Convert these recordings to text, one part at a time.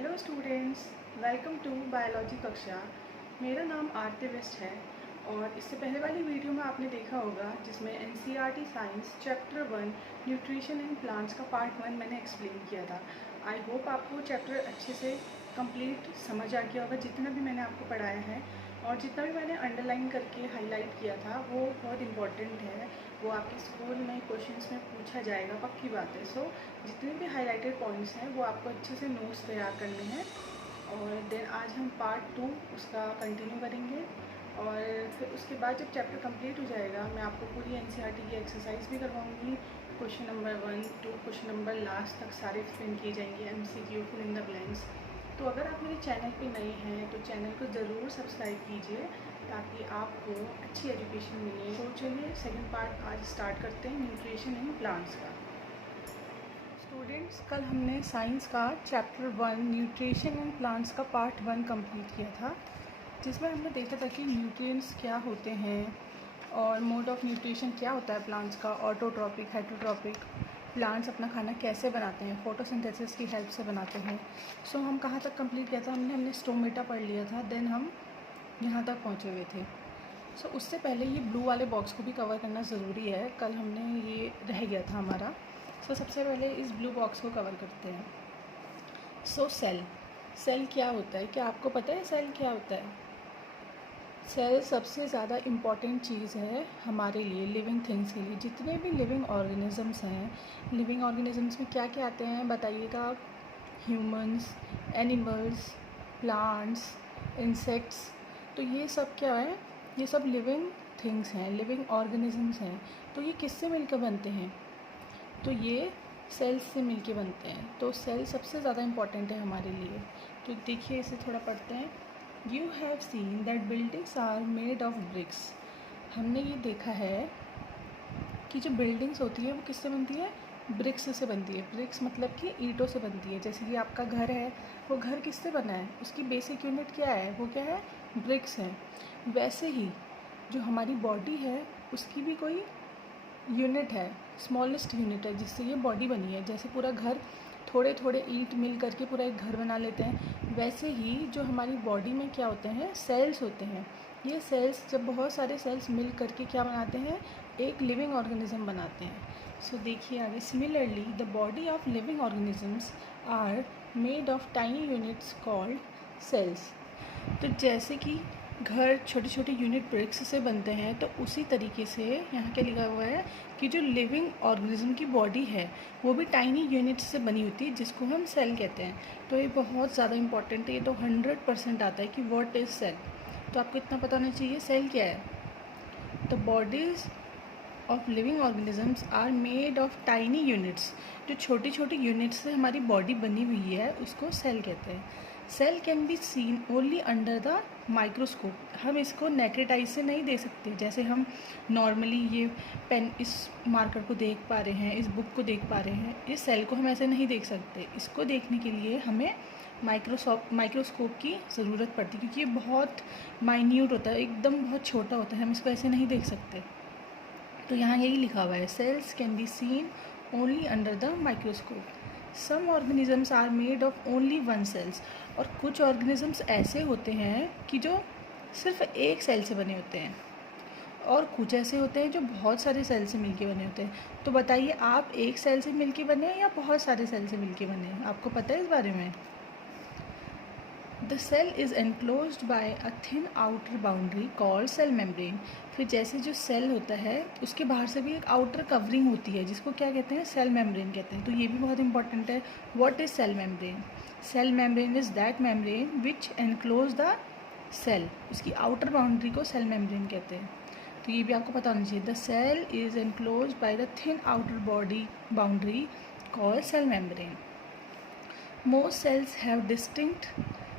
Hello students, welcome to biology कक्षा। मेरा नाम आरती वेस्ट है और इससे पहले वाली वीडियो में आपने देखा होगा जिसमें NCERT science chapter 1 nutrition in plants का पार्ट 1 मैंने एक्सप्लेन किया था। आई होप आपको चैप्टर अच्छे से कंप्लीट समझ आ गया होगा जितना भी मैंने आपको पढ़ाया है, और जितना भी मैंने अंडरलाइन करके हाईलाइट किया था वो बहुत इम्पॉर्टेंट है। वो आपके स्कूल में क्वेश्चंस में पूछा जाएगा, पक्की बात है। सो जितने भी हाईलाइटेड पॉइंट्स हैं वो आपको अच्छे से नोट्स तैयार करने हैं। और देन आज हम पार्ट 2 उसका कंटिन्यू करेंगे, और फिर उसके बाद जब चैप्टर कंप्लीट हो जाएगा मैं आपको पूरी एनसीईआरटी की एक्सरसाइज भी करवाऊँगी। Question number 1 to question number last तक सारे एक्सप्लेन किए जाएंगे, MCQ, fill in the blanks. तो अगर आप मेरे चैनल पे नए हैं तो चैनल को ज़रूर सब्सक्राइब कीजिए ताकि आपको अच्छी एजुकेशन मिले। तो चलिए सेकंड पार्ट आज स्टार्ट करते हैं, न्यूट्रिशन इन प्लांट्स का। स्टूडेंट्स, कल हमने साइंस का चैप्टर 1 न्यूट्रिशन इन प्लांट्स का पार्ट 1 कंप्लीट किया था, जिसमें हमने देखा था कि न्यूट्रिएंट्स क्या होते हैं और मोड ऑफ न्यूट्रिशन क्या होता है प्लांट्स का, ऑटोट्रॉपिक, हेटरोट्रॉपिक, प्लांट्स अपना खाना कैसे बनाते हैं, फोटोसिंथेसिस की हेल्प से बनाते हैं। सो हम कहाँ तक कंप्लीट किया था, हमने स्टोमेटा पढ़ लिया था, देन हम यहाँ तक पहुँचे हुए थे। सो उससे पहले ये ब्लू वाले बॉक्स को भी कवर करना ज़रूरी है, कल हमने ये रह गया था हमारा। सो सबसे पहले इस ब्लू बॉक्स को कवर करते हैं। सो सेल क्या होता है, क्या आपको पता है सेल क्या होता है? सेल सबसे ज़्यादा इम्पॉर्टेंट चीज़ है हमारे लिए, लिविंग थिंग्स के लिए। जितने भी लिविंग ऑर्गेनिजम्स हैं, लिविंग ऑर्गेनिजम्स में क्या क्या आते हैं बताइएगा आप? Humans, animals, plants, insects. तो ये सब क्या है? ये सब लिविंग थिंग्स हैं, लिविंग ऑर्गेनिजम्स हैं। तो ये किससे मिलकर बनते हैं? तो ये सेल्स से मिलके बनते हैं। तो सेल सबसे ज़्यादा इम्पॉर्टेंट है हमारे लिए। तो देखिए, इसे थोड़ा पढ़ते हैं। You have seen that buildings are made of bricks। हमने ये देखा है कि जो बिल्डिंग्स होती है वो किससे बनती है? ब्रिक्स से बनती है। ब्रिक्स मतलब कि ईंटों से बनती है। जैसे कि आपका घर है, वो घर किससे बना है? उसकी बेसिक यूनिट क्या है? वो क्या है? ब्रिक्स हैं। वैसे ही जो हमारी बॉडी है उसकी भी कोई यूनिट है, स्मॉलेस्ट यूनिट है जिससे ये बॉडी बनी है। जैसे पूरा घर थोड़े थोड़े ईंट मिल करके पूरा एक घर बना लेते हैं, वैसे ही जो हमारी बॉडी में क्या होते हैं? सेल्स होते हैं। ये सेल्स, जब बहुत सारे सेल्स मिल करके क्या बनाते हैं? एक लिविंग ऑर्गेनिज्म बनाते हैं। सो देखिए आगे, similarly the body of living organisms are made of tiny units called cells. तो जैसे कि घर छोटे छोटे यूनिट ब्रिक्स से बनते हैं, तो उसी तरीके से यहाँ क्या लिखा हुआ है कि जो लिविंग ऑर्गेनिज्म की बॉडी है वो भी टाइनी यूनिट्स से बनी होती है, जिसको हम सेल कहते हैं। तो ये बहुत ज़्यादा इंपॉर्टेंट है, ये तो 100% आता है कि व्हाट इज़ सेल। तो आपको इतना पता होना चाहिए सेल क्या है। तो bodies of living organisms are made of tiny units. जो छोटी छोटी यूनिट्स से हमारी बॉडी बनी हुई है उसको सेल कहते हैं। Cell can be seen only under the microscope. हम इसको नेकेड आई से नहीं देख सकते। जैसे हम नॉर्मली ये पेन, इस मार्कर को देख पा रहे हैं, इस बुक को देख पा रहे हैं, इस सेल को हम ऐसे नहीं देख सकते। इसको देखने के लिए हमें माइक्रोस्कोप की ज़रूरत पड़ती है, क्योंकि ये बहुत माइन्यूट होता है, एकदम बहुत छोटा होता है, हम इसको ऐसे नहीं देख सकते। तो यहाँ यही लिखा हुआ है, cells can be seen only under the microscope. Some organisms are made of only one cells. और कुछ ऑर्गेनिजम्स ऐसे होते हैं कि जो सिर्फ एक सेल से बने होते हैं, और कुछ ऐसे होते हैं जो बहुत सारे सेल से मिलके बने होते हैं। तो बताइए, आप एक सेल से मिलके बने हैं या बहुत सारे सेल से मिलके बने हैं? आपको पता है इस बारे में? The cell is enclosed by a thin outer boundary called cell membrane. फिर जैसे जो सेल होता है उसके बाहर से भी एक आउटर कवरिंग होती है, जिसको क्या कहते हैं? सेल मेम्ब्रेन कहते हैं। तो ये भी बहुत इंपॉर्टेंट है। What is cell membrane? Cell membrane is that membrane which enclose the cell. उसकी आउटर बाउंड्री को सेल मेम्ब्रेन कहते हैं। तो ये भी आपको पता होना चाहिए। The cell is enclose by the thin outer body boundary called cell membrane. Most cells have distinct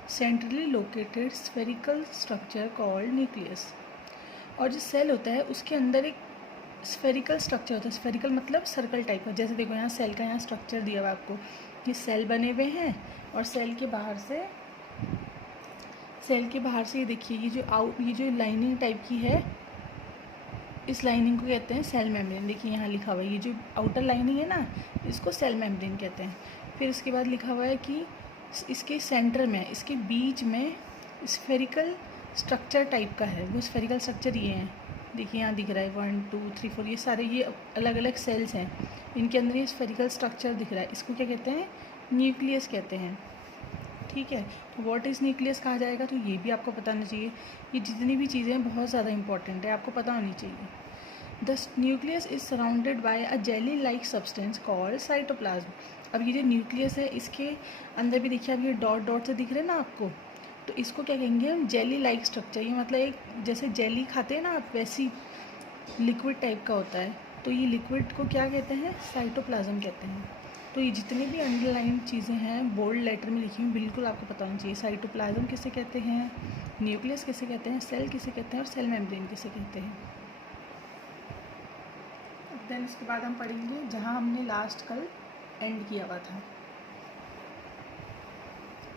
centrally located spherical structure called nucleus. और जो सेल होता है उसके अंदर एक स्फेरिकल स्ट्रक्चर होता है। स्फेरिकल मतलब सर्कल टाइप का। जैसे देखो यहाँ सेल का यहाँ स्ट्रक्चर दिया हुआ है आपको, ये सेल बने हुए हैं, और सेल के बाहर से ये देखिए, ये जो लाइनिंग टाइप की है, इस लाइनिंग को कहते हैं सेल मेम्ब्रेन। देखिए यहाँ लिखा हुआ है, ये जो आउटर लाइनिंग है ना, इसको सेल मेम्ब्रेन कहते हैं। फिर उसके बाद लिखा हुआ है कि इसके सेंटर में, इसके बीच में स्फेरिकल स्ट्रक्चर टाइप का है। वो स्फेरिकल स्ट्रक्चर ये हैं, देखिए यहाँ दिख रहा है 1 2 3 4, ये सारे ये अलग अलग सेल्स हैं, इनके अंदर ये स्फेरिकल स्ट्रक्चर दिख रहा है। इसको क्या कहते हैं? न्यूक्लियस कहते हैं। ठीक है, तो व्हाट इज़ न्यूक्लियस कहा जाएगा, तो ये भी आपको पता होना चाहिए। ये जितनी भी चीज़ें हैं बहुत ज़्यादा इंपॉर्टेंट है, आपको पता होनी चाहिए। The nucleus is surrounded by a jelly like substance called cytoplasm. अब ये जो न्यूक्लियस है इसके अंदर भी देखिए, अब ये डॉट डॉट से दिख रहे हैं ना आपको, तो इसको क्या कहेंगे हम? Jelly like structure. ये मतलब एक जैसे जेली खाते हैं ना आप, वैसी लिक्विड टाइप का होता है। तो ये लिक्विड को क्या कहते हैं? साइटोप्लाज्म कहते हैं। तो ये जितनी भी अंडरलाइन चीज़ें हैं बोल्ड लेटर में लिखी हुई, बिल्कुल आपको पता होना चाहिए। साइटोप्लाज्म किसे कहते हैं, न्यूक्लियस किसे कहते हैं, सेल किसे कहते हैं और सेल मेम्ब्रेन किसे कहते हैं। देन इसके बाद हम पढ़ेंगे जहाँ हमने लास्ट कल एंड किया हुआ था।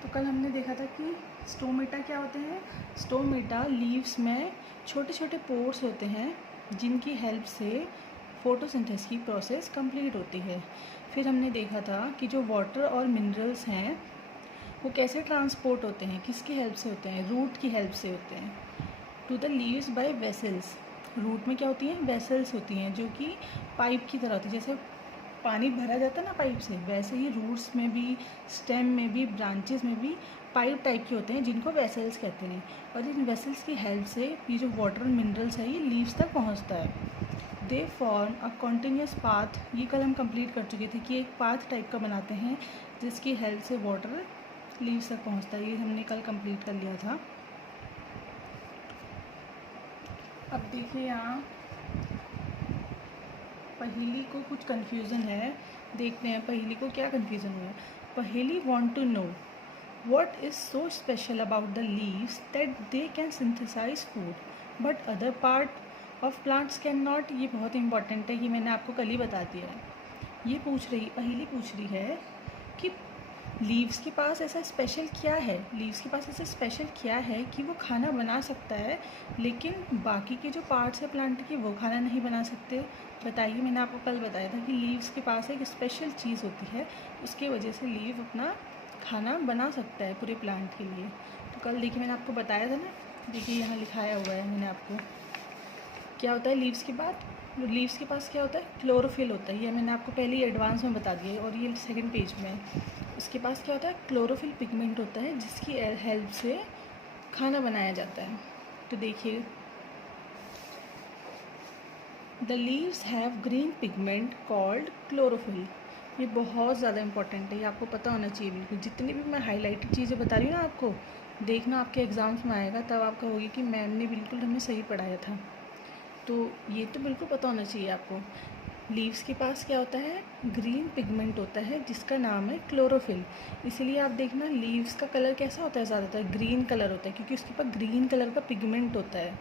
तो कल हमने देखा था कि स्टोमेटा क्या होते हैं। स्टोमेटा लीव्स में छोटे छोटे पोर्स होते हैं जिनकी हेल्प से फोटोसिंथेसिस की प्रोसेस कंप्लीट होती है। फिर हमने देखा था कि जो वाटर और मिनरल्स हैं वो कैसे ट्रांसपोर्ट होते हैं, किसकी हेल्प से होते हैं? रूट की हेल्प से होते हैं to the leaves by vessels. Root में क्या होती हैं? वेसल्स होती हैं जो कि पाइप की तरह होती है। जैसे पानी भरा जाता है ना पाइप से, वैसे ही रूट्स में भी, स्टेम में भी, ब्रांचेस में भी पाइप टाइप के होते हैं जिनको वेसल्स कहते हैं। और इन वेसल्स की हेल्प से ये जो वाटर और मिनरल्स है ये लीव्स तक पहुंचता है। They form a continuous path. ये कल हम कंप्लीट कर चुके थे कि एक पाथ टाइप का बनाते हैं जिसकी हेल्प से वाटर लीव्स तक पहुंचता है। ये हमने कल कंप्लीट कर लिया था। अब देखिए यहाँ पहेली को कुछ कन्फ्यूज़न है, देखते हैं पहेली को क्या कन्फ्यूज़न हुआ है। Paheli want to know what is so special about the leaves that they can synthesise food but other part of plants can not. ये बहुत इंपॉर्टेंट है, ये मैंने आपको कल ही बता दिया है। ये पहेली पूछ रही है कि लीव्स के पास ऐसा स्पेशल क्या है, लीव्स के पास ऐसा स्पेशल क्या है कि वो खाना बना सकता है लेकिन बाकी के जो पार्ट्स है प्लांट के वो खाना नहीं बना सकते। बताइए, मैंने आपको कल बताया था कि लीव्स के पास एक स्पेशल चीज़ होती है, उसकी वजह से लीव अपना खाना बना सकता है पूरे प्लांट के लिए। तो कल देखिए मैंने आपको बताया था ना, देखिए यहाँ लिखाया हुआ है मैंने आपको, क्या होता है लीव्स के बाद, लीव्स के पास क्या होता है? क्लोरोफिल होता है। ये मैंने आपको पहले ही एडवांस में बता दिया है और ये सेकंड पेज में है। उसके पास क्या होता है? क्लोरोफिल पिगमेंट होता है जिसकी हेल्प से खाना बनाया जाता है। तो देखिए, the leaves have green pigment called chlorophyll. ये बहुत ज़्यादा इंपॉर्टेंट है, ये आपको पता होना चाहिए बिल्कुल। जितनी भी मैं हाईलाइटेड चीज़ें बता रही हूँ ना आपको, देखना आपके एग्ज़ाम्स में आएगा तब आप कहोगे कि मैम ने बिल्कुल हमें सही पढ़ाया था। तो ये तो बिल्कुल पता होना चाहिए आपको। लीव्स के पास क्या होता है? ग्रीन पिगमेंट होता है जिसका नाम है क्लोरोफिल। इसीलिए आप देखना लीव्स का कलर कैसा होता है? ज़्यादातर ग्रीन कलर होता है क्योंकि उसके पास ग्रीन कलर का पिगमेंट होता है।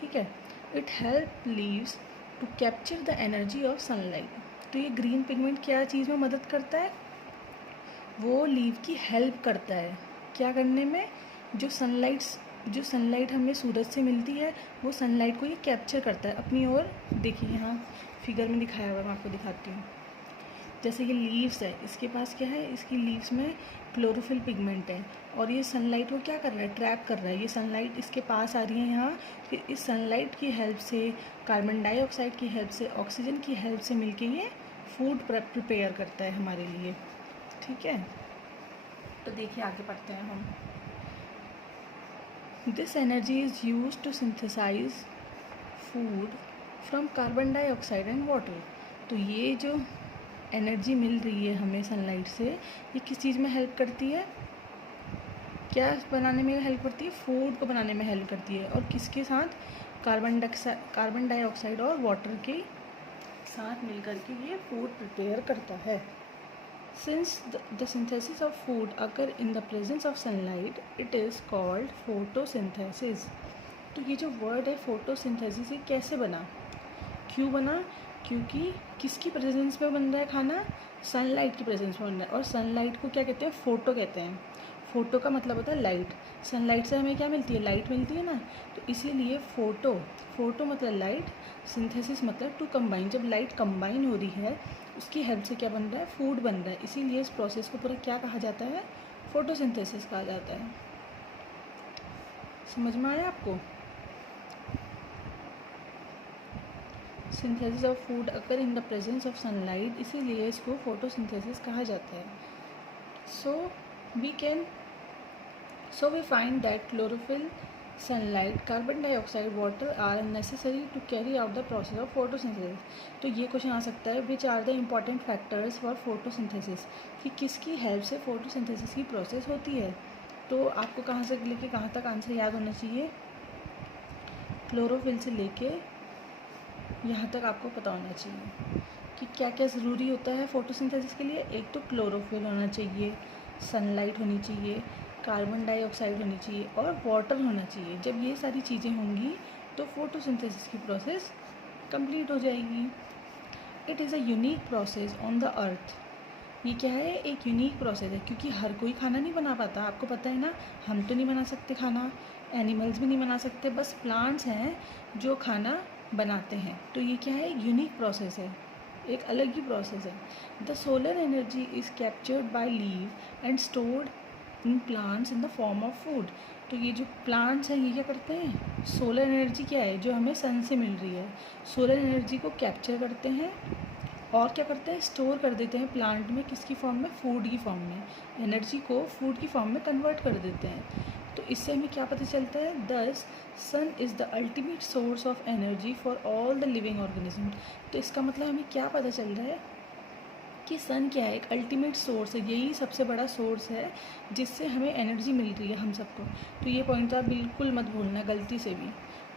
ठीक है, it help leaves to capture the energy of sunlight. तो ये ग्रीन पिगमेंट क्या चीज़ में मदद करता है? वो लीव की हेल्प करता है क्या करने में? जो सनलाइट हमें सूरज से मिलती है वो सनलाइट को ये कैप्चर करता है अपनी ओर। देखिए यहाँ फिगर में दिखाया हुआ है, मैं आपको दिखाती हूँ। जैसे ये लीव्स है, इसके पास क्या है? इसकी लीव्स में क्लोरोफिल पिगमेंट है और ये सनलाइट को क्या कर रहा है? ट्रैप कर रहा है। ये सनलाइट इसके पास आ रही है यहाँ, फिर इस सनलाइट की हेल्प से, कार्बन डाइऑक्साइड की हेल्प से, ऑक्सीजन की हेल्प से मिलके ये फूड प्रिपेयर करता है हमारे लिए। ठीक है, तो देखिए आगे पढ़ते हैं हम। This energy is use to synthesise food from carbon dioxide and water. तो ये जो एनर्जी मिल रही है हमें सनलाइट से, ये किस चीज़ में हेल्प करती है? क्या बनाने में हेल्प करती है? फूड को बनाने में हेल्प करती है। और किसके साथ? कार्बन डाइऑक्साइड और वाटर के साथ मिलकर के ये फूड प्रिपेयर करता है। Since the synthesis of food occur in the presence of sunlight, it is called photosynthesis. तो ये जो वर्ड है फोटोसिंथेसिस, ये कैसे बना, क्यों बना? क्योंकि किसकी प्रेजेंस में बन रहा है खाना? सनलाइट की प्रेजेंस में बन रहा है। और सनलाइट को क्या कहते हैं? फोटो कहते हैं। फोटो का मतलब होता है लाइट। सनलाइट से हमें क्या मिलती है? लाइट मिलती है ना। तो इसीलिए फोटो मतलब लाइट, सिंथेसिस मतलब टू कंबाइन। जब लाइट कंबाइन हो रही है उसकी हेल्प से क्या बन रहा है? फूड बन रहा है। इसीलिए इस प्रोसेस को पूरा क्या कहा जाता है? फोटोसिंथेसिस कहा जाता है। समझ में आया आपको? Synthesis of food occur in the presence of sunlight, इसीलिए इसको फोटोसिंथेसिस कहा जाता है। So we find that chlorophyll, sunlight, carbon dioxide, water are necessary to carry out the process of photosynthesis. तो ये क्वेश्चन आ सकता है, which are the important factors for photosynthesis, कि किसकी हेल्प से फोटोसिंथेसिस की प्रोसेस होती है। तो आपको कहाँ से लेके कहाँ तक आंसर याद होना चाहिए, क्लोरोफिल से लेके यहाँ तक आपको पता होना चाहिए कि क्या क्या ज़रूरी होता है फोटोसिंथेसिस के लिए। एक तो क्लोरोफिल होना चाहिए, सनलाइट होनी चाहिए, कार्बन डाइऑक्साइड होनी चाहिए और वाटर होना चाहिए। जब ये सारी चीज़ें होंगी तो फोटोसिंथेसिस की प्रोसेस कंप्लीट हो जाएगी। It is a unique process on the earth. ये क्या है, एक यूनिक प्रोसेस है, क्योंकि हर कोई खाना नहीं बना पाता। आपको पता है ना, हम तो नहीं बना सकते खाना, एनिमल्स भी नहीं बना सकते, बस प्लांट्स हैं जो खाना बनाते हैं। तो ये क्या है, यूनिक प्रोसेस है, एक अलग ही प्रोसेस है। The solar energy is captured by leave and stored in plants in the form of food. तो ये जो प्लांट्स हैं ये क्या करते हैं, सोलर एनर्जी क्या है जो हमें सन से मिल रही है, सोलर एनर्जी को कैप्चर करते हैं और क्या करते हैं, स्टोर कर देते हैं प्लांट में, किसकी फॉर्म में, फूड की फॉर्म में, एनर्जी को फूड की फॉर्म में कन्वर्ट कर देते हैं। तो इससे हमें क्या पता चलता है, thus sun is the ultimate source of energy for all the living organism. तो इसका मतलब हमें क्या पता चल रहा है कि सन क्या है, एक अल्टीमेट सोर्स है, यही सबसे बड़ा सोर्स है जिससे हमें एनर्जी मिल रही है हम सबको। तो ये पॉइंट आप बिल्कुल मत भूलना गलती से भी।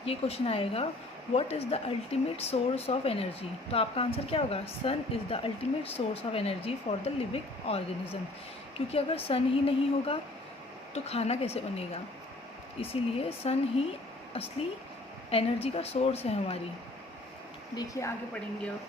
ये क्वेश्चन आएगा, what is the ultimate source of energy, तो आपका आंसर क्या होगा, sun is the ultimate source of energy for the living organism. क्योंकि अगर सन ही नहीं होगा तो खाना कैसे बनेगा, इसीलिए सन ही असली एनर्जी का सोर्स है हमारी। देखिए आगे पढ़ेंगे अब।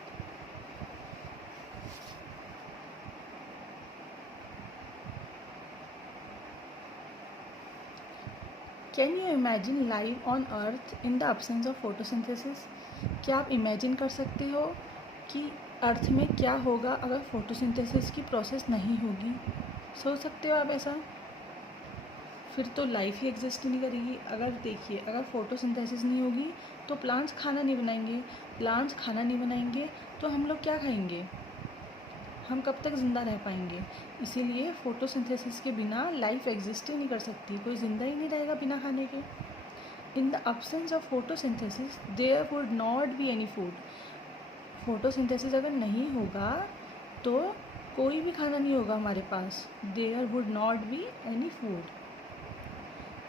Can you imagine life on earth in the absence of photosynthesis. क्या आप इमेजिन कर सकते हो कि अर्थ में क्या होगा अगर फोटोसिंथेसिस की प्रोसेस नहीं होगी। सोच सकते हो आप ऐसा, फिर तो लाइफ ही एग्जिस्ट नहीं करेगी। अगर देखिए, अगर फोटोसिंथेसिस नहीं होगी तो प्लांट्स खाना नहीं बनाएंगे, प्लांट्स खाना नहीं बनाएंगे तो हम लोग क्या खाएंगे, हम कब तक ज़िंदा रह पाएंगे। इसीलिए फ़ोटोसिंथेसिस के बिना लाइफ एग्जिस्ट ही नहीं कर सकती, कोई ज़िंदा ही नहीं रहेगा बिना खाने के। In the absence of photosynthesis there would not be any food. Photosynthesis अगर नहीं होगा तो कोई भी खाना नहीं होगा हमारे पास, there would not be any food.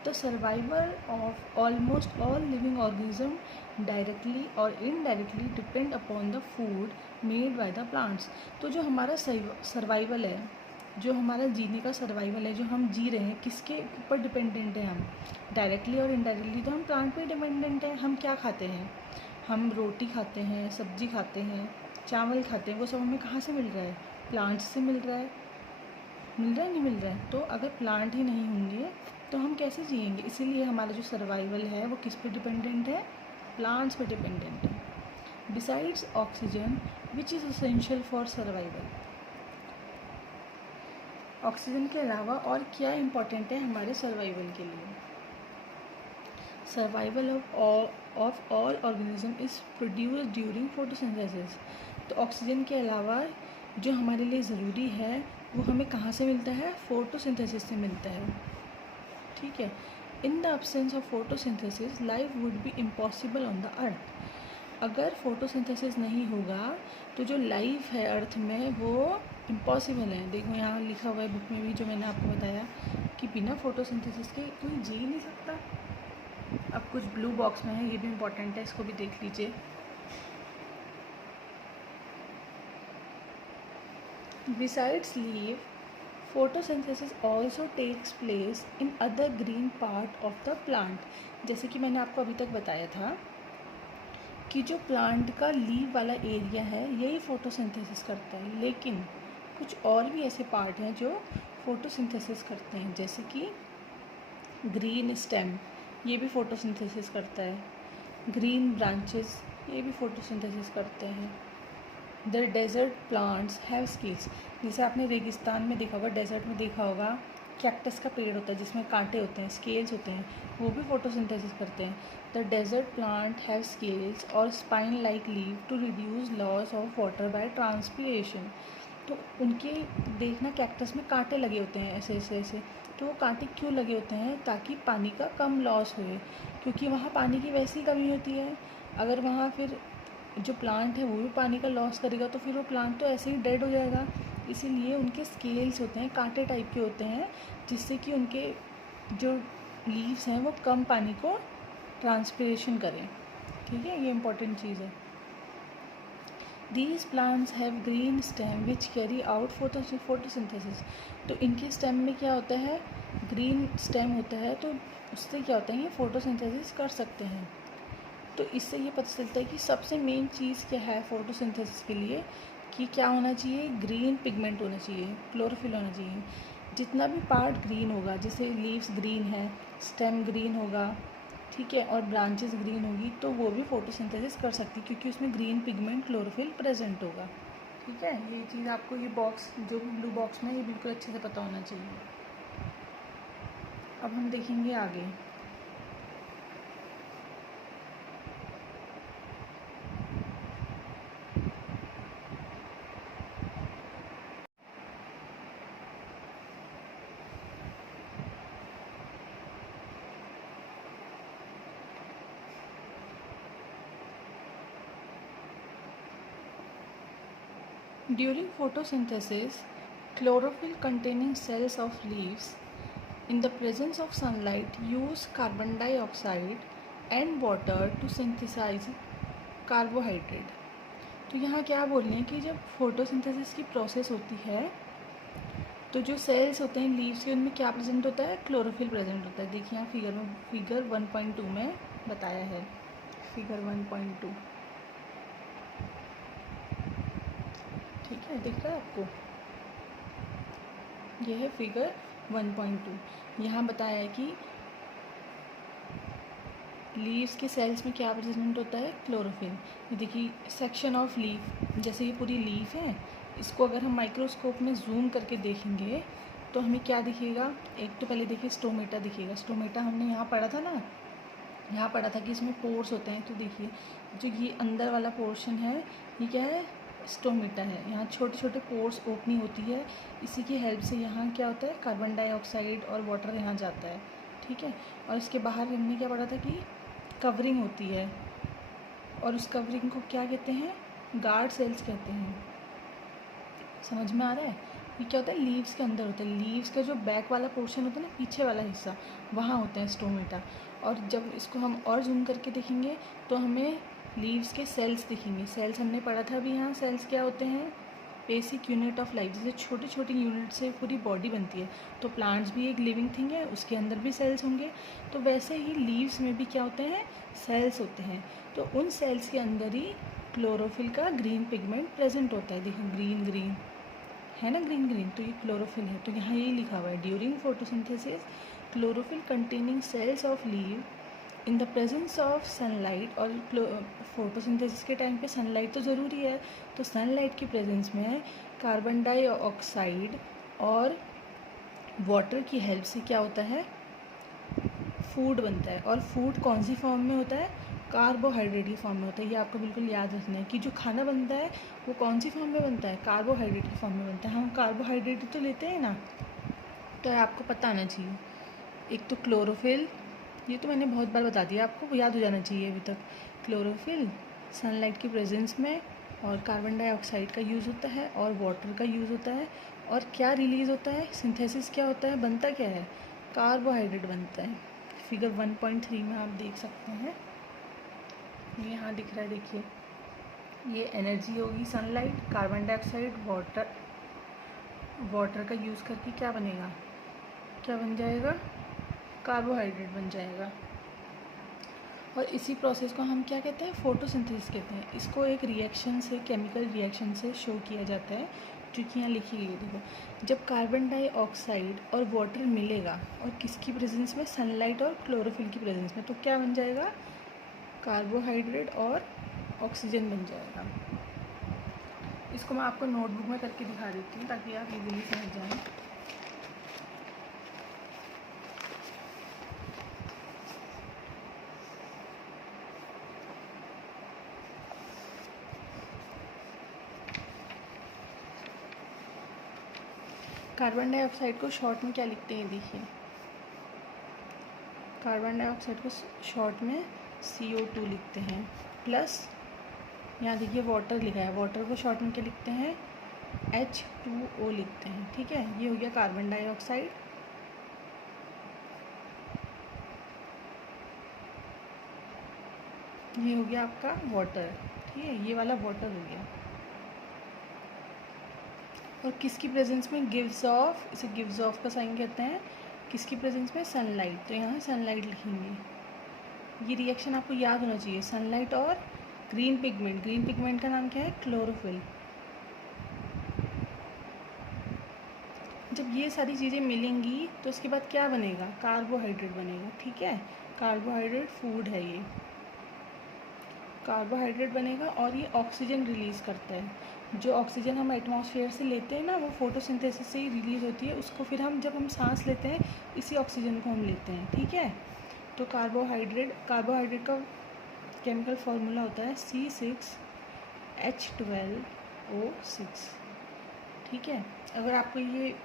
The survival of almost all living organism directly और indirectly depend upon the food made by the plants. तो जो हमारा सर्वाइवल है, जो हमारा जीने का सर्वाइवल है, जो हम जी रहे हैं, किसके ऊपर डिपेंडेंट है हम, डायरेक्टली और इनडायरेक्टली तो हम प्लांट पे डिपेंडेंट हैं। हम क्या खाते हैं, हम रोटी खाते हैं, सब्जी खाते हैं, चावल खाते हैं, वो सब हमें कहाँ से मिल रहा है, प्लांट्स से मिल रहा है। मिल रहा है, नहीं मिल रहा है। तो अगर प्लांट ही नहीं होंगे तो हम कैसे जिएंगे। इसीलिए हमारा जो सर्वाइवल है वो किस पे डिपेंडेंट है, प्लांट्स पे डिपेंडेंट है। Besides oxygen which is essential for survival. Oxygen के अलावा और क्या इम्पोर्टेंट है हमारे सर्वाइवल के लिए। Survival of all organism is produce during photosynthesis. तो ऑक्सीजन के अलावा जो हमारे लिए ज़रूरी है वो हमें कहाँ से मिलता है, फोटोसिंथेसिस से मिलता है। ठीक है। इन the absence of photosynthesis life would be impossible on the earth. अगर फोटोसिंथेसिस नहीं होगा तो जो लाइफ है अर्थ में वो इम्पॉसिबल है। देखो यहाँ लिखा हुआ है बुक में भी, जो मैंने आपको बताया कि बिना फोटोसिंथेसिस के कोई जी नहीं सकता। अब कुछ ब्लू बॉक्स में है, ये भी इम्पॉर्टेंट है, इसको भी देख लीजिए। Besides leave, photosynthesis also takes place in other green part of the plant. जैसे कि मैंने आपको अभी तक बताया था कि जो प्लांट का लीव वाला एरिया है यही फोटोसिंथेसिस करता है, लेकिन कुछ और भी ऐसे पार्ट हैं जो फोटोसिंथेसिस करते हैं, जैसे कि ग्रीन स्टेम, ये भी फोटोसिंथेसिस करता है। ग्रीन ब्रांचेस, ये भी फोटोसिंथेसिस करते हैं। The desert plants have skills, जैसे आपने रेगिस्तान में देखा होगा, डेजर्ट में देखा होगा कैक्टस का पेड़ होता है जिसमें कांटे होते हैं, स्केल्स होते हैं, वो भी फोटोसिंथेसिस करते हैं। The desert plant have scales और spine like leave to reduce loss of water by transpiration. तो उनके देखना कैक्टस में कांटे लगे होते हैं ऐसे ऐसे ऐसे। तो वो कांटे क्यों लगे होते हैं? ताकि पानी का कम लॉस हो, क्योंकि वहाँ पानी की वैसी ही कमी होती है। अगर वहाँ फिर जो प्लांट है वो भी पानी का लॉस करेगा तो फिर वो प्लांट तो ऐसे ही डेड हो जाएगा। इसीलिए उनके स्केल्स होते हैं, कांटे टाइप के होते हैं, जिससे कि उनके जो लीव्स हैं वो कम पानी को ट्रांसपिरेशन करें। ठीक है, ये इंपॉर्टेंट चीज़ है। These plants have green stem which carry out photosynthesis। तो इनके स्टेम में क्या होता है? ग्रीन स्टेम होता है, तो उससे क्या होता है, ये फोटोसिंथेसिस कर सकते हैं। तो इससे ये पता चलता है कि सबसे मेन चीज़ क्या है फोटोसिंथेसिस के लिए, कि क्या होना चाहिए? ग्रीन पिगमेंट होना चाहिए, क्लोरोफिल होना चाहिए। जितना भी पार्ट ग्रीन होगा, जैसे लीव्स ग्रीन है, स्टेम ग्रीन होगा, ठीक है, और ब्रांचेस ग्रीन होगी, तो वो भी फोटोसिंथेसिस कर सकती है क्योंकि उसमें ग्रीन पिगमेंट क्लोरोफिल प्रेजेंट होगा। ठीक है, ये चीज़ आपको, ये बॉक्स जो ब्लू बॉक्स में, ये बिल्कुल अच्छे से पता होना चाहिए। अब हम देखेंगे आगे। During photosynthesis, chlorophyll containing cells of leaves in the presence of sunlight use carbon dioxide and water to synthesize carbohydrate। तो यहाँ क्या बोल रहे हैं कि जब फोटोसिंथेसिस की प्रोसेस होती है तो जो सेल्स होते हैं लीव्स के, उनमें क्या प्रेजेंट होता है? क्लोरोफिल प्रेजेंट होता है। देखिए यहाँ फिगर 1.2 में बताया है, फिगर 1.2। ठीक है, दिख रहा है आपको? यह है फिगर 1.2। यहाँ बताया है कि लीव्स के सेल्स में क्या प्रेजेंट होता है? क्लोरोफिल। ये देखिए सेक्शन ऑफ लीफ, जैसे ये पूरी लीफ है, इसको अगर हम माइक्रोस्कोप में जूम करके देखेंगे तो हमें क्या दिखेगा? एक तो पहले देखिए स्टोमेटा दिखेगा। स्टोमेटा हमने यहाँ पढ़ा था ना, यहाँ पढ़ा था कि इसमें पोर्स होते हैं। तो देखिए जो ये अंदर वाला पोर्शन है, ये क्या है? स्टोमेटा है। यहाँ छोटे छोटे पोर्स ओपनिंग होती है, इसी की हेल्प से यहाँ क्या होता है? कार्बन डाइऑक्साइड और वाटर यहाँ जाता है। ठीक है, और इसके बाहर हमने क्या पढ़ा था कि कवरिंग होती है, और उस कवरिंग को क्या कहते हैं? गार्ड सेल्स कहते हैं। समझ में आ रहा है? ये क्या होता है? लीव्स के अंदर होता है। लीव्स का जो बैक वाला पोर्शन होता है ना, पीछे वाला हिस्सा, वहाँ होता है स्टोमेटा। और जब इसको हम और जूम करके देखेंगे तो हमें लीव्स के सेल्स दिखेंगे। सेल्स हमने पढ़ा था अभी। यहाँ सेल्स क्या होते हैं? Basic unit of life. जैसे छोटी छोटी यूनिट से पूरी बॉडी बनती है, तो प्लांट्स भी एक लिविंग थिंग है, उसके अंदर भी सेल्स होंगे। तो वैसे ही लीव्स में भी क्या होते हैं? सेल्स होते हैं। तो उन सेल्स के अंदर ही क्लोरोफिल का ग्रीन पिगमेंट प्रेजेंट होता है। देखो ग्रीन ग्रीन है ना, ग्रीन ग्रीन, तो ये क्लोरोफिल है। तो यहाँ यही लिखा हुआ है, during photosynthesis chlorophyll containing cells of leave in the presence of sunlight. और फोटोसिंथेसिस के टाइम पे सनलाइट तो ज़रूरी है, तो सनलाइट की प्रेजेंस में कार्बन डाइऑक्साइड और वाटर की हेल्प से क्या होता है? फूड बनता है। और फूड कौन सी फॉर्म में होता है? कार्बोहाइड्रेट की फॉर्म में होता है। ये आपको बिल्कुल याद रखना है कि जो खाना बनता है वो कौन सी फॉर्म में बनता है? कार्बोहाइड्रेट की फॉर्म में बनता है। हम कार्बोहाइड्रेट तो लेते हैं ना, तो आपको पता आना चाहिए। एक तो क्लोरोफिल, ये तो मैंने बहुत बार बता दिया, आपको याद हो जाना चाहिए अभी तक। क्लोरोफिल सनलाइट की प्रेजेंस में, और कार्बन डाइऑक्साइड का यूज़ होता है, और वाटर का यूज़ होता है। और क्या रिलीज़ होता है? सिंथेसिस क्या होता है? बनता क्या है? कार्बोहाइड्रेट बनता है। फिगर 1.3 में आप देख सकते हैं, ये यहाँ दिख रहा है। देखिए ये एनर्जी होगी सनलाइट, कार्बन डाइऑक्साइड, वाटर का यूज़ करके क्या बनेगा? क्या बन जाएगा? कार्बोहाइड्रेट बन जाएगा। और इसी प्रोसेस को हम क्या कहते हैं? फोटोसिंथेसिस कहते हैं। इसको एक रिएक्शन से, केमिकल रिएक्शन से शो किया जाता है, जो कि यहाँ लिखी गई है। देखो, जब कार्बन डाइऑक्साइड और वाटर मिलेगा, और किसकी प्रेजेंस में? सनलाइट और क्लोरोफिल की प्रेजेंस में, तो क्या बन जाएगा? कार्बोहाइड्रेट और ऑक्सीजन बन जाएगा। इसको मैं आपको नोटबुक में करके दिखा देती हूँ ताकि आप इजीली समझ जाएं। कार्बन डाइऑक्साइड को शॉर्ट में क्या लिखते हैं, देखिए कार्बन डाइऑक्साइड को शॉर्ट में CO2 लिखते हैं, प्लस यहाँ देखिए वाटर लिखा है, वाटर को शॉर्ट में क्या लिखते हैं, H2O लिखते हैं। ठीक है, ये हो गया कार्बन डाइऑक्साइड। ये हो गया आपका वाटर। ठीक है, ये वाला वाटर हो गया। और किसकी प्रेजेंस में गिव्स ऑफ, इसे गिव्स ऑफ का साइन कहते हैं, किसकी प्रेजेंस में, सनलाइट। तो यहाँ सनलाइट लिखेंगे। ये रिएक्शन आपको याद होना चाहिए, सनलाइट और ग्रीन पिगमेंट। ग्रीन पिगमेंट का नाम क्या है, क्लोरोफिल। जब ये सारी चीज़ें मिलेंगी तो उसके बाद क्या बनेगा, कार्बोहाइड्रेट बनेगा। ठीक है, कार्बोहाइड्रेट फूड है, ये कार्बोहाइड्रेट बनेगा और ये ऑक्सीजन रिलीज़ करता है। जो ऑक्सीजन हम एटमॉस्फेयर से लेते हैं ना, वो फोटोसिंथेसिस से ही रिलीज़ होती है। उसको फिर हम जब हम सांस लेते हैं, इसी ऑक्सीजन को हम लेते हैं। ठीक है, तो कार्बोहाइड्रेट का केमिकल फार्मूला होता है C6H12O6। ठीक है, अगर आपको ये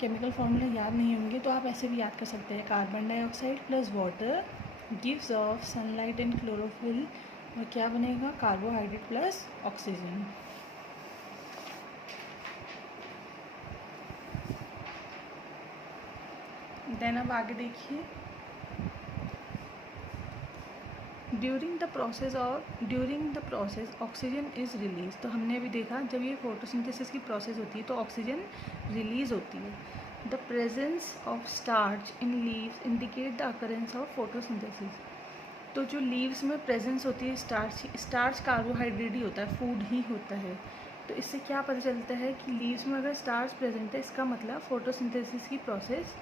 केमिकल फार्मूला याद नहीं होंगे तो आप ऐसे भी याद कर सकते हैं, carbon dioxide plus water gives off sunlight and chlorophyll, और क्या बनेगा, कार्बोहाइड्रेट प्लस ऑक्सीजन। देन अब आगे देखिए, during the process oxygen is release. तो हमने अभी देखा, जब ये फोटोसिंथेसिस की प्रोसेस होती है तो ऑक्सीजन रिलीज होती है। The presence of starch in leaves indicate the occurrence of photosynthesis. तो जो लीव्स में प्रेजेंस होती है स्टार्च कार्बोहाइड्रेट ही होता है, फूड ही होता है। तो इससे क्या पता चलता है कि लीव्स में अगर स्टार्च प्रेजेंट है, इसका मतलब फोटोसिंथेसिस की प्रोसेस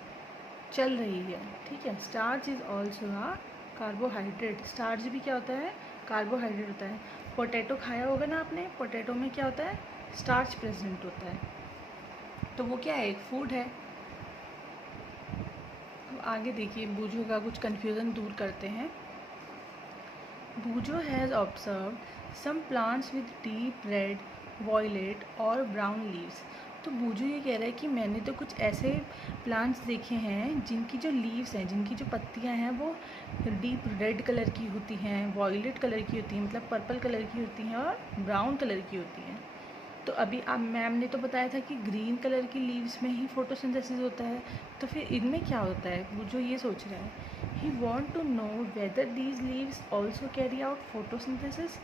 चल रही है। ठीक है, starch is also a carbohydrate. Starch भी क्या होता है, कार्बोहाइड्रेट होता है। पोटैटो खाया होगा ना आपने, पोटैटो में क्या होता है, स्टार्च प्रेजेंट होता है, तो वो क्या है, एक फूड है। अब आगे देखिए, बूजो का कुछ कन्फ्यूज़न दूर करते हैं। Boojho has observed some plants with deep red, violet और ब्राउन लीव्स। तो बूजो ये कह रहा है कि मैंने तो कुछ ऐसे प्लांट्स देखे हैं जिनकी जो लीव्स हैं, जिनकी जो पत्तियां हैं वो डीप रेड कलर की होती हैं, वॉयलेट कलर की होती हैं, मतलब पर्पल कलर की होती हैं, और ब्राउन कलर की होती हैं। तो अभी आप मैम ने तो बताया था कि ग्रीन कलर की लीव्स में ही फोटोसिंथेसिस होता है, तो फिर इनमें क्या होता है, बूजो ये सोच रहा है। He want to know whether these leaves also carry out photosynthesis.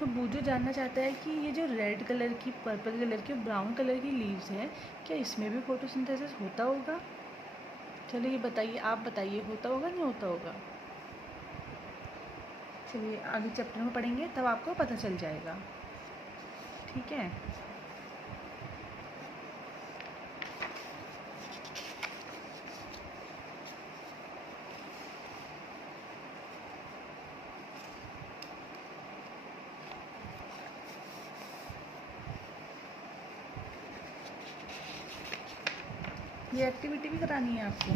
तो बूजो जानना चाहता है कि ये जो रेड कलर की, पर्पल कलर की, ब्राउन कलर की लीव्स हैं, क्या इसमें भी फोटोसिंथेसिस होता होगा। चलिए ये बताइए, आप बताइए, होता होगा नहीं होता होगा। चलिए आगे चैप्टर में पढ़ेंगे तब आपको पता चल जाएगा। ठीक है, ये एक्टिविटी भी करानी है आपको।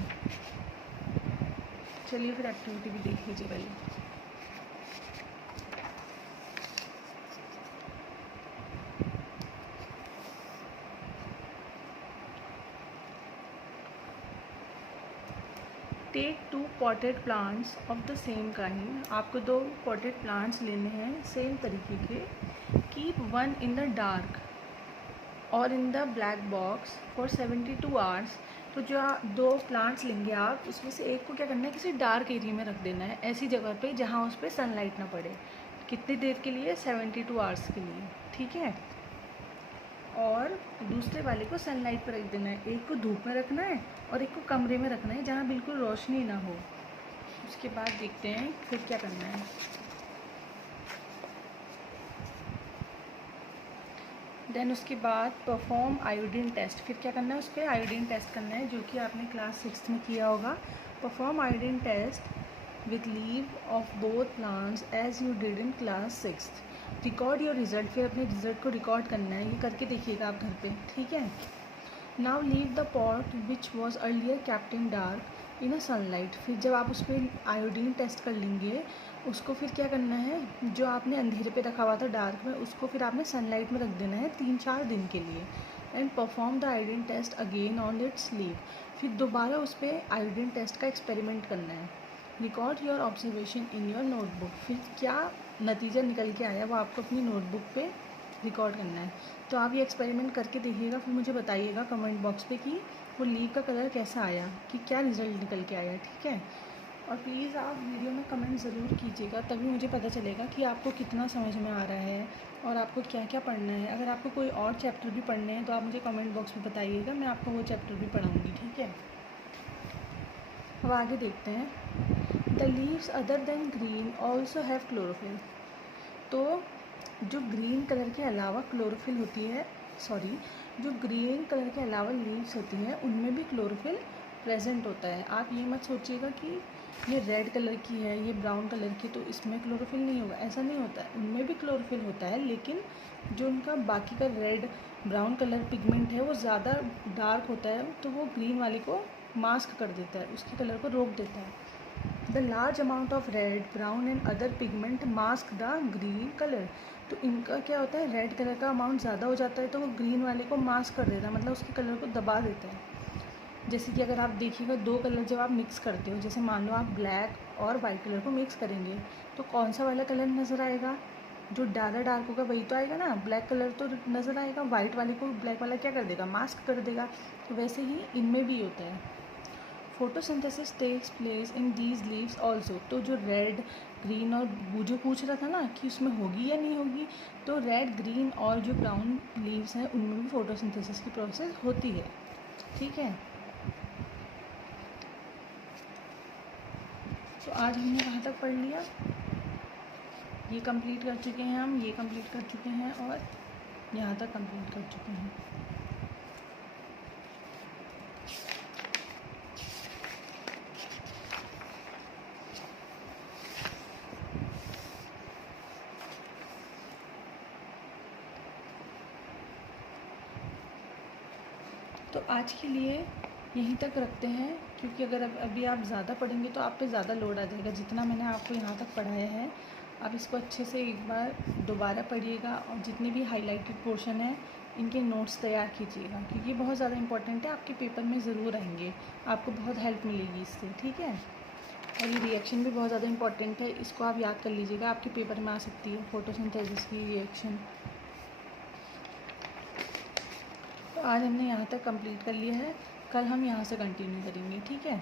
चलिए फिर एक्टिविटी भी देख लीजिए पहले। Take 2 potted plants of the same kind. आपको 2 पॉटेड प्लांट्स लेने हैं सेम तरीके के। Keep one in the dark और in the black box for 72 hours. तो जो 2 प्लांट्स लेंगे आप, उसमें से एक को क्या करना है, किसी डार्क एरिया में रख देना है, ऐसी जगह पे जहाँ उस पर सनलाइट ना पड़े। कितनी देर के लिए, 72 आवर्स के लिए। ठीक है, और दूसरे वाले को सनलाइट पर रख देना है। एक को धूप में रखना है और एक को कमरे में रखना है जहाँ बिल्कुल रोशनी ना हो। उसके बाद देखते हैं फिर क्या करना है। देन उसके बाद परफॉर्म आयोडीन टेस्ट। फिर क्या करना है, उस पर आयोडीन टेस्ट करना है, जो कि आपने क्लास 6 में किया होगा। Perform iodine test with leave of both plants as you did in class 6। Record your result. फिर अपने रिजल्ट को रिकॉर्ड करना है, ये करके देखिएगा आप घर पे। ठीक है, now leave the pot which was earlier kept in dark in a sunlight. फिर जब आप उस पर आयोडीन टेस्ट कर लेंगे, उसको फिर क्या करना है, जो आपने अंधेरे पे रखा हुआ था डार्क में, उसको फिर आपने सनलाइट में रख देना है 3-4 दिन के लिए। And perform the iodine test again on its leave. फिर दोबारा उस पर आयोडीन टेस्ट का एक्सपेरिमेंट करना है। Record your observation in your notebook. फिर क्या नतीजा निकल के आया वो आपको अपनी नोटबुक पे रिकॉर्ड करना है। तो आप ये एक्सपेरिमेंट करके देखिएगा, फिर मुझे बताइएगा कमेंट बॉक्स पे कि वो लीव का कलर कैसा आया, कि क्या रिज़ल्ट निकल के आया, ठीक है। और प्लीज़ आप वीडियो में कमेंट ज़रूर कीजिएगा, तभी मुझे पता चलेगा कि आपको कितना समझ में आ रहा है और आपको क्या क्या पढ़ना है। अगर आपको कोई और चैप्टर भी पढ़ने हैं तो आप मुझे कमेंट बॉक्स में बताइएगा, मैं आपको वो चैप्टर भी पढ़ाऊँगी, ठीक है। अब आगे देखते हैं। The leaves other than green also have chlorophyll. तो जो ग्रीन कलर के अलावा क्लोरोफिल होती है, जो ग्रीन कलर के अलावा लीव्स होती हैं उनमें भी क्लोरोफिल प्रेजेंट होता है। आप ये मत सोचिएगा कि ये रेड कलर की है, ये ब्राउन कलर की, तो इसमें क्लोरोफिल नहीं होगा, ऐसा नहीं होता है। उनमें भी क्लोरोफिल होता है, लेकिन जो उनका बाकी का रेड ब्राउन कलर पिगमेंट है वो ज़्यादा डार्क होता है, तो वो ग्रीन वाले को मास्क कर देता है, उसके कलर को रोक देता है। The large amount of red brown and other pigment mask the green colour. तो इनका क्या होता है, रेड कलर का अमाउंट ज़्यादा हो जाता है तो वो ग्रीन वाले को मास्क कर देता है, मतलब उसके कलर को दबा देता है। जैसे कि अगर आप देखिएगा दो कलर जब आप मिक्स करते हो, जैसे मान लो आप ब्लैक और वाइट कलर को मिक्स करेंगे, तो कौन सा वाला कलर नज़र आएगा, जो ज़्यादा डार्क होगा वही तो आएगा ना, ब्लैक कलर तो नज़र आएगा, वाइट वाले को ब्लैक वाला क्या कर देगा, मास्क कर देगा। तो वैसे ही इनमें भी होता है। Photosynthesis takes place in these leaves also. तो जो रेड ग्रीन और जो पूछ रहा था ना कि उसमें होगी या नहीं होगी, तो रेड ग्रीन और जो ब्राउन लीव्स हैं उनमें भी फोटोसिंथेसिस की प्रोसेस होती है, ठीक है। तो आज हमने कहाँ तक पढ़ लिया, ये कंप्लीट कर चुके हैं हम, ये कंप्लीट कर चुके हैं और यहाँ तक कंप्लीट कर चुके हैं। तो आज के लिए यहीं तक रखते हैं, क्योंकि अगर अभी आप ज़्यादा पढ़ेंगे तो आप पे ज़्यादा लोड आ जाएगा। जितना मैंने आपको यहाँ तक पढ़ाया है आप इसको अच्छे से एक बार दोबारा पढ़िएगा, और जितने भी हाईलाइटेड पोर्शन है इनके नोट्स तैयार कीजिएगा, क्योंकि ये बहुत ज़्यादा इंपॉर्टेंट है, आपके पेपर में ज़रूर आएंगे, आपको बहुत हेल्प मिलेगी इससे, ठीक है। और ये रिएक्शन भी बहुत ज़्यादा इंपॉर्टेंट है, इसको आप याद कर लीजिएगा, आपके पेपर में आ सकती है फोटोसिंथेसिस की रिएक्शन। तो आज हमने यहाँ तक कंप्लीट कर लिया है, कल हम यहाँ से कंटिन्यू करेंगे, ठीक है।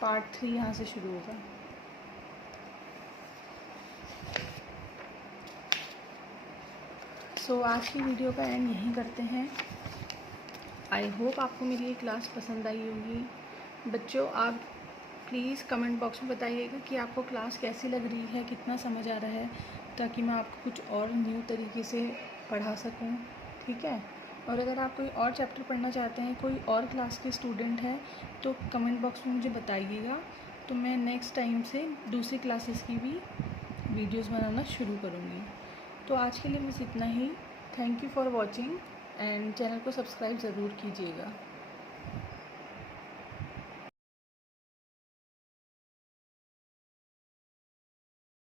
पार्ट 3 यहाँ से शुरू होगा। सो आज की वीडियो का एंड यहीं करते हैं। आई होप आपको मेरी ये क्लास पसंद आई होगी। बच्चों आप प्लीज़ कमेंट बॉक्स में बताइएगा कि आपको क्लास कैसी लग रही है, कितना समझ आ रहा है, ताकि मैं आपको कुछ और न्यू तरीके से पढ़ा सकूं, ठीक है। और अगर आप कोई और चैप्टर पढ़ना चाहते हैं, कोई और क्लास के स्टूडेंट हैं, तो कमेंट बॉक्स में मुझे बताइएगा, तो मैं नेक्स्ट टाइम से दूसरी क्लासेस की भी वीडियोस बनाना शुरू करूँगी। तो आज के लिए बस इतना ही। Thank you for watching and channel को सब्सक्राइब ज़रूर कीजिएगा।